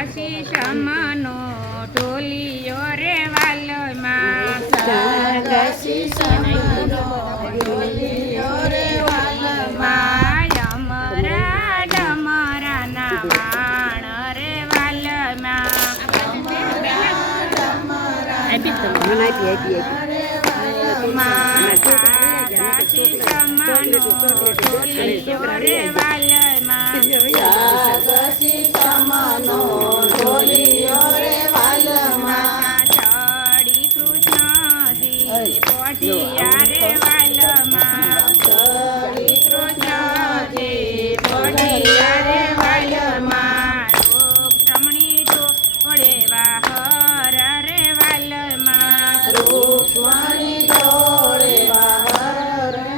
સાગાસી સમનો ઢોલિયો રે વાલમાં સાગાસી સમનો ઢોલિયો રે વાલમાં અમરા ડમરાના વાણ રે વાલમાં સાગાસી સમનો ઢોલિયો રે વાલમાં સાગાસી સમનો ઢોલિયો રે વાલમાં ચડી કૃષ્ણજી પોઢિયા રે વાલમાં ચડી કૃષ્ણજી પોઢિયા રે વાલમાં રૂપ રમણી જોડે વાહર રે વાલમાં રૂક્ષ્મણી જોડે વાહર રે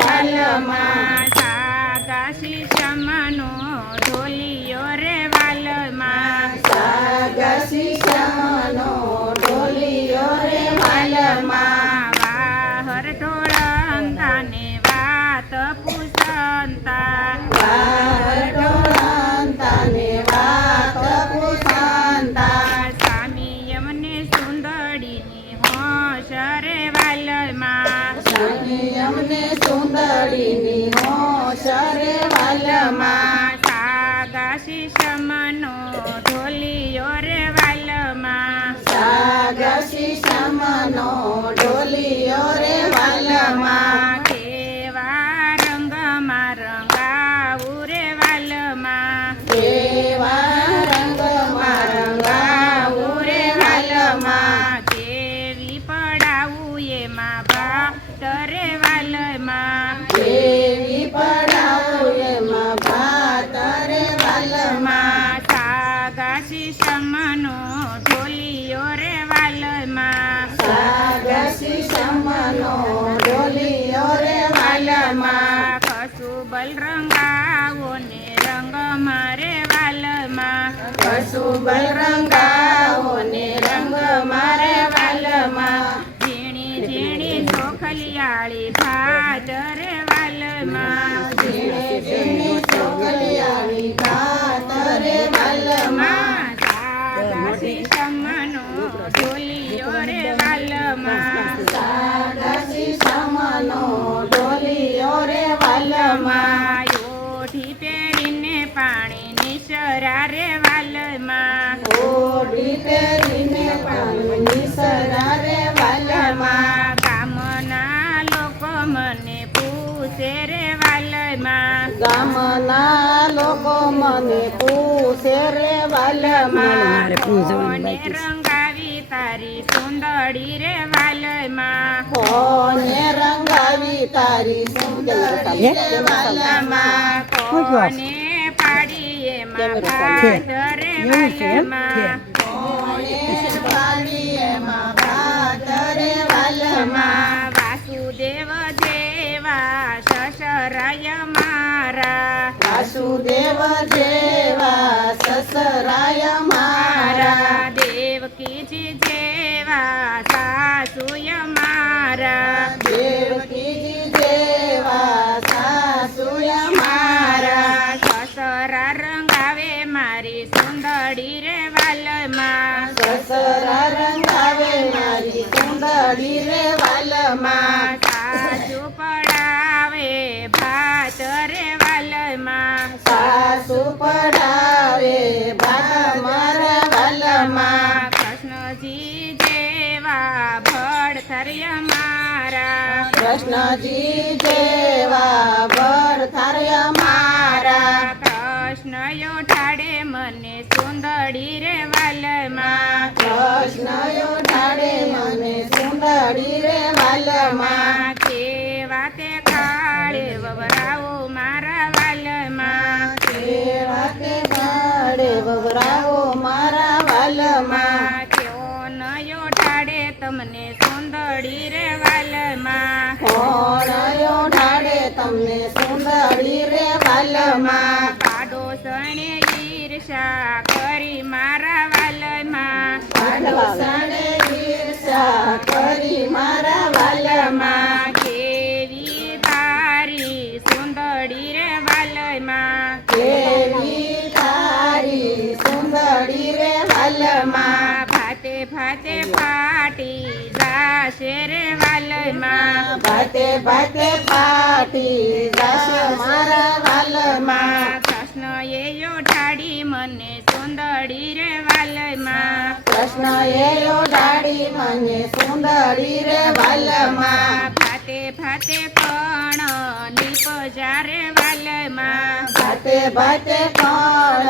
વાલમાં સાગાસી સમનો ઢોલિયો રે વાલમાં સાગાસી સમનો ઢોલિયો રે વાલમાં વાહર ઢોળંતા ને વાત પૂછંતા વાહર ઢોળાંતા ને વાત પૂછાંતા સ્વામી અમને સુંદરીની હોશ રે વાલમાં સ્વામી અમને સુંદરીની હોશ રે વાલમાં સાગાસી સમનો ઢોલિયો રે વાલમાં સાગાસી સમનો ઢોલિયો રે વાલમાં કેવા રંગમાં રંગાવું રે વાલમાં કેવા રંગમાં રંગાવું રે વાલમાં દેવી પડાવું એમાં ભાત રે વાલમાં દેવી પડાવું એમાં ભાત રે વાલમાં સાગાસી સમનો ઢોલિયો રે વાલમાં સાગાસી સમનો ઢોલિયો રે વાલમાં કસુબલ રંગાવો ને રંગ મારે વાલમાં કસુબલ રંગાવો ને રંગ મારે વાલમાં ઝીણી ઝીણી ચોખલિયાળી ભાત રે વાલમાં ઝીણી ઝીણી ચોખલિયાળી ભાત રે વાલમાં સાગાસી સમનો ઢોલિયો રે વાલમાં સાગાસી સમનો ઢોલિયો રે વાલમાં ઓઢી પહેરીને પાણી નિસરા રે વાલમાં ઓઢી પહેરીને પાણીની સરા રે વાલમાં ગામના લોકો મને પૂછે રે વાલમાં ગામના લોકો મને પૂછે રે વાલમાં કોને રંગાવી તારી સુંદરી રે વાલમાં કોને રંગાવી તારી સુંદરી રે વાલમાં કોને પાડી એમાં ભાત રે વાલમાં કોને પાડી એમાં ભાત રે વાલમાં વાસુદેવ દેવા સસરાય મારા વાસુદેવ જેવા સસરાય મારા દેવકીજી જેવા સાસુય મારા દેવકીજી જેવા સાસુય મારા સસરા રંગાવે મારી સુંદરી રે વાલમાં સસરા રંગાવે મારી સુંદરી રે વાલમાં સાસુ પડાવે ભાત રે વાલમાં સાસુ પડાવે ભાત મારા વાલમાં કૃષ્ણજી જેવા ભડથરિય મારા કૃષ્ણજી જેવા ભરથાર્ય મારા કૃષ્ણયો ઠાડે મને સુંદરી રે વાલમાં કૃષ્ણયો ઢાળે મને સુંદરી રે વાલમાં કેવા તે કાળે વવરાવો મારા વાલમાં કેવા તે ગાડે વવરાવો મારા વાલમાં કેવો નયો ઠાડે તમને સુંદરી રે વાલમાં કોણયો ઢાળે તમને સુંદરી રે વાલમાં પાડોશણે ઈર્ષા કરી મારા વાલમાં પાડોશણે ઈર્ષા કરી મારા વાલમાં કેવી તારી સુંદરી રે વાલમાં કેવી તારી સુંદરી ભાતે ફાટી જાશે રે વાલમાં ભાતે ભાતે ફાટી જશે મારા વાલમાં કૃષ્ણ એ ઓઢાડી મને સુંદરી રે વાલમાં કૃષ્ણ એ ઓઢાડી મને સુંદરી રે વાલમાં ભાતે ભાતે કણ નીપજા રે વાલમાં ભાતે ભાતે કોણ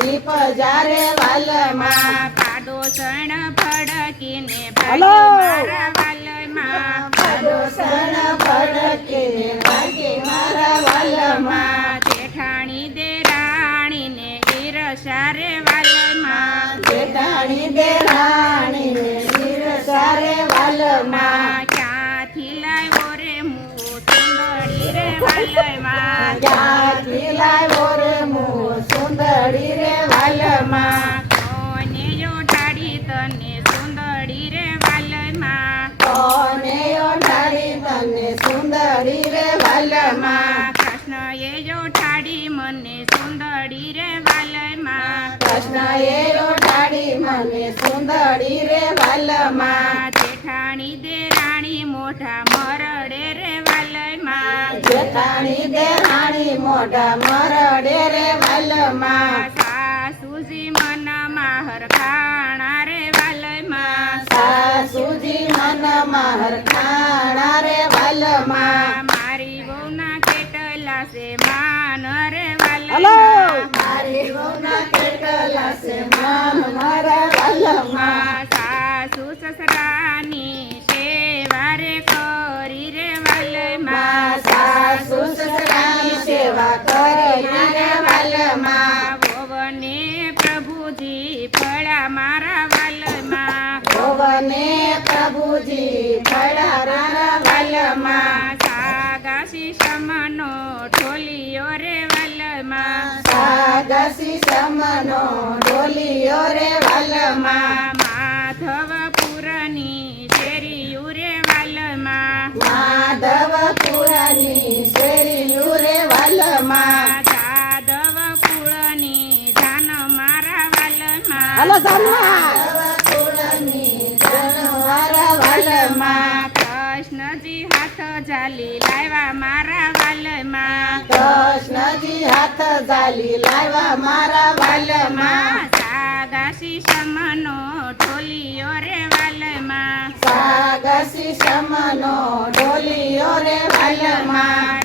નીપજા રે વાલમાં પાડોસણ ફડકીને હલો. ભાગી મારા વાલમાં પાડોસણ ફડકીને ભાગી મારા વાલમાં જેઠાણી દેરાણીને ઈરસા રે વાલમાં જેઠાણી દેરાણીને ઈર્ષા રે વાલમાં ક્યાંથી લાવ્યો રે મું સુંદરી રે વાલમાં ક્યાંથી લાવ્યો રે મું સુંદરી રે વાલમાં કોને ઓઢાડી તને સુંદરી રે વાલમાં કોને ઓઢાડી તને સુંદરી રે વાલમાં કૃષ્ણ એ ઓઢાડી મને સુંદરી રે વાલમાં કૃષ્ણ એ ઓઢાડી મને સુંદરી રે વાલમાં જેઠાણી દેરાણી મોઢા મરડે રે વાલમાં જેઠાણી દેરાણી મોઢા મરડે રે વાલમાં સાસુજી મનમાં હરખાણા રે વાલમાં સાસુજી મનમાં હરખાણા રે વાલમાં મારી વહુના કેટલા છે માન રે વાલમાં મારી વહુના કેટલા છે માન મારા વાલમાં સાસુ સસરાની સેવા રે કરી રે વાલમાં સાસુ સસરાની સેવા કરી રે વાલમાં ભવને પ્રભુજી ફળા મારા વાલમાં ભવને પ્રભુજી ફળારા વાલમાં સાગાસી સમનો ઢોલિયો રે વાલમાં સાગસી સમનો ડોલિયો રે વાલમાં માધવપુરની શેરીયું રે વાલમાં માધવપુરની શેરીયું રે વાલમાં જાદવ કુળની જાન મારા વાલમાં માધવપુરની જનવારા વાલમાં કૃષ્ણજી હાથ જાલી લાવ્યા મારા વાલમાં કૃષ્ણજી હાથ ઝાલી લાવ્યા મારા વાલમાં સાગાસી સમનો ઢોલિયો રે વાલમાં સાગસી સમનો ડોલિયો રે વાલમાં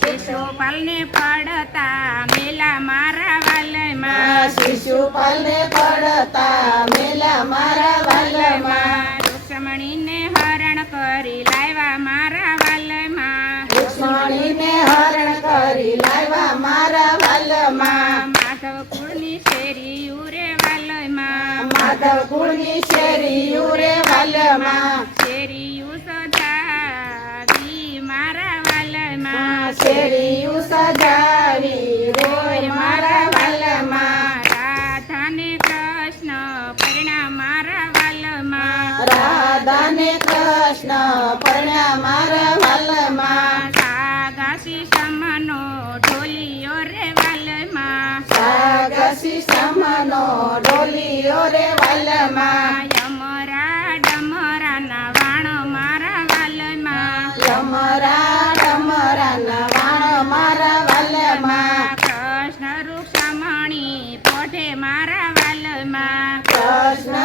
શિશુપાલને પડતા મેલા મારા વાલમાં શિશુપાલને પડતા મેલા મારા વાલમાં રૂક્ષ્મણીને હરણ કરી લાવ્યા મારા વાલમાં રૂક્ષ્મણીને હરણ કરી લાવ્યા મારા વાલમાં માધવ કુળની શેરીયું રે વાલમાં માધવ કુળની શેરીયું રે વાલમાં શેરીયું સજાવી મારા વાલમાં શેરીયું સજાવી રોય મારા વાલમાં રાધાને કૃષ્ણ પરણા મારા વાલમાં રાધાને કૃષ્ણ પરણ્યા મારા વાલમાં સાગાસી સમનો ઢોલિયો રે વાલમાં સાગસી સમનો ડોલિયો રે વાલમાં યમરા ડમરાના વાણ મારા વાલમાં ડમરા ડમરાના વાણ મારા વાલમાં કૃષ્ણ રૂક્ષમણી પોઠે મારા વાલમાં કૃષ્ણ